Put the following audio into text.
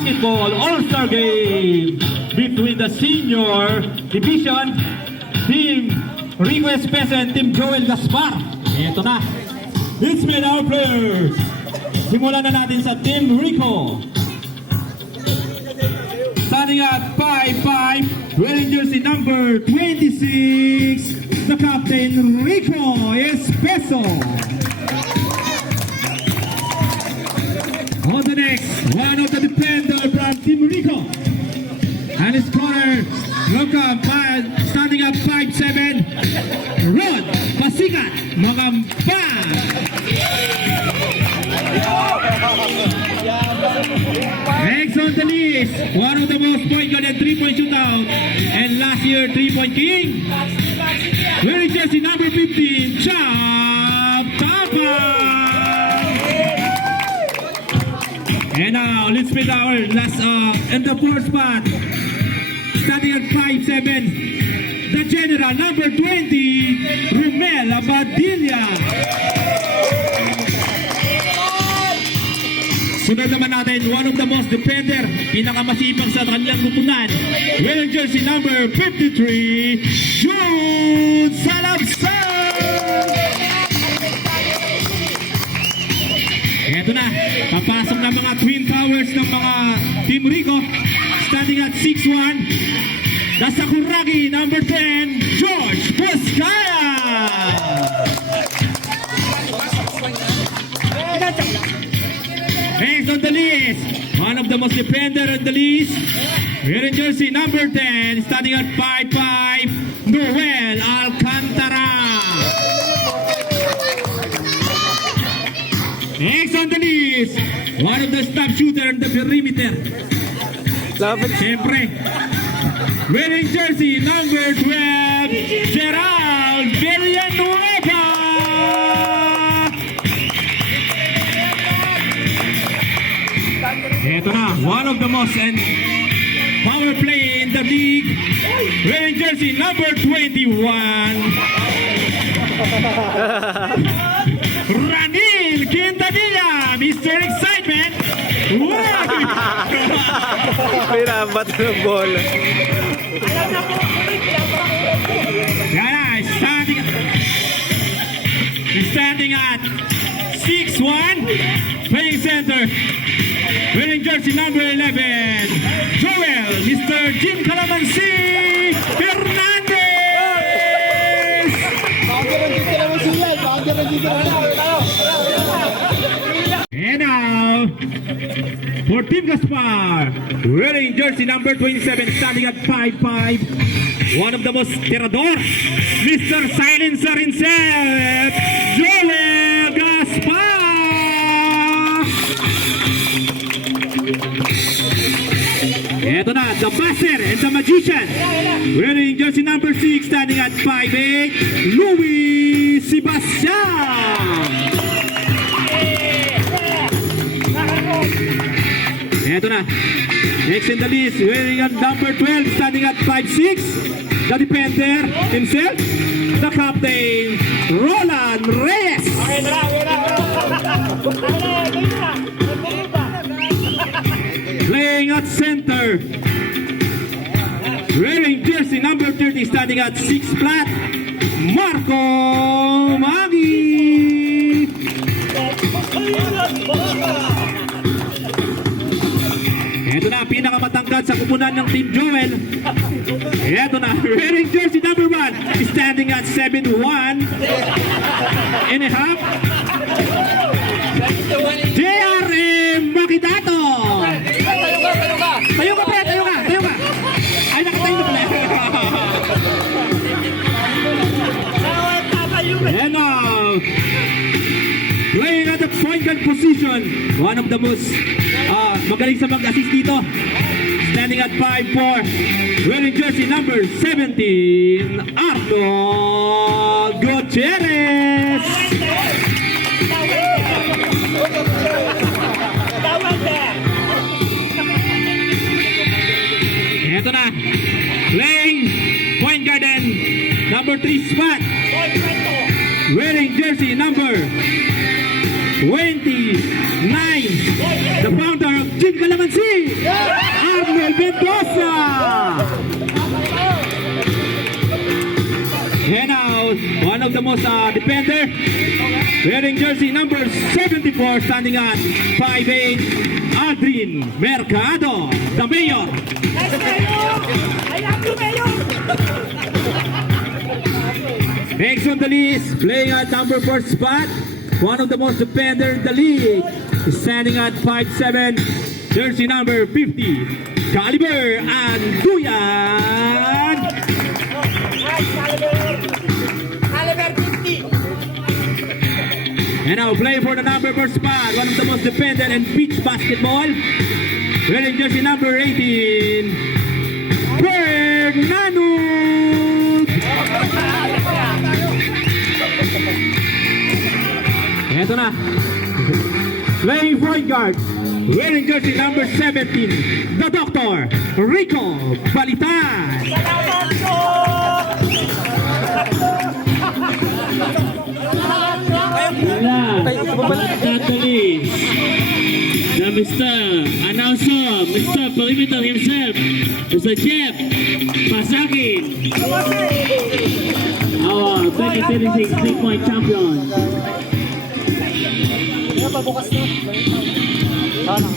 Basketball All-Star Game between the Senior Division, Team Rico Espesa and Team Joel Gaspar. Ito na. Let's meet our players. Simulan na natin sa Team Rico. Starting at 5'5", wearing jersey number 26, the captain Rico Espeso. On the next, one of the defender from Team Rico. And his corner, welcome, standing at 5'7", Rod Pasikat Magamba. Next on the list, one of the most point guard and 3-point shootout, and last year 3-point king, wearing jersey number 15, Chap Tapa. And now let's meet our last in the fourth spot, starting at 5'7", the general number 20, Romel Abadilla. Sunod naman natin, one of the most defender, pinakamasipag sa kanilang lupunan, wearing jersey number 53, Jude Salabsan! Eto na, papasok na mga twin towers ng mga Team Rico, standing at 6'1", the Sakuragi number 10, George Poscaya! Next on the list, one of the most defender on the list, wearing jersey number 10, starting at 5'5", Noel Alcantara. Next on the list, one of the stop shooter on the perimeter. Siyempre, wearing jersey number 12, Gerald Villanueva. Ito na, one of the most power play in the league, wearing jersey number 21, Ranil Quintanilla, Mr. Excitement. Pinabat ng bola. Yan, standing at 6'1", playing center, wearing jersey number 11, Joel, Mr. Jim Calamansi Fernandez. And now, for Team Gaspar, wearing jersey number 27, standing at 5'5", one of the most tirador, Mr. Silencer himself, Joel Gaspar. Ito na, the master and the magician, wearing jersey number 6, standing at 5'8", Louis Sebastian. Ito na, next in the list, wearing number 12, standing at 5'6", the defender himself, the captain, Roland Reyes. Playing at center, wearing jersey number 30, standing at 6 flat, Marco Maggi. Ito na, pinakamatangkad sa kupunan ng Team Joel. Ito na, wearing jersey number 1, standing at 7'1" and a half, JRM Makidato. Tayo ka, pre! Tayo ka! Tayo ka! Ay, nakatayo na pala. And now, playing at the point guard position, one of the most magaling sa mag-assist dito, standing at 5'4", wearing jersey number 17, Arnold Gutierrez. Ito na, playing point guard and number 3 spot, wearing jersey number The founder of Gin Calamansi, Arnel Mendoza. And now, one of the most defender, wearing jersey number 74, standing at 5'8", Adrin Mercado, the mayor. Nice, Mayor! I love you, Mayor! Next on the list, playing at number 4 spot, one of the most defender in the league, standing at 5'7", jersey number 50, Caliber and Duyan. Nice, Caliber 50! And now playing for the number 4 spot, one of the most defender in beach basketball, wearing jersey number 18, Fernando. Eto na. Playing point guard, wearing jersey number 17, the Doctor, Rico Balitan. Salamat po! Wala. Catholic. The Mr. Announcer, Mr. Perimeter himself, Mr. Jeff Pasakin. Our 2026 3-point champion. Pabukas na. Sana.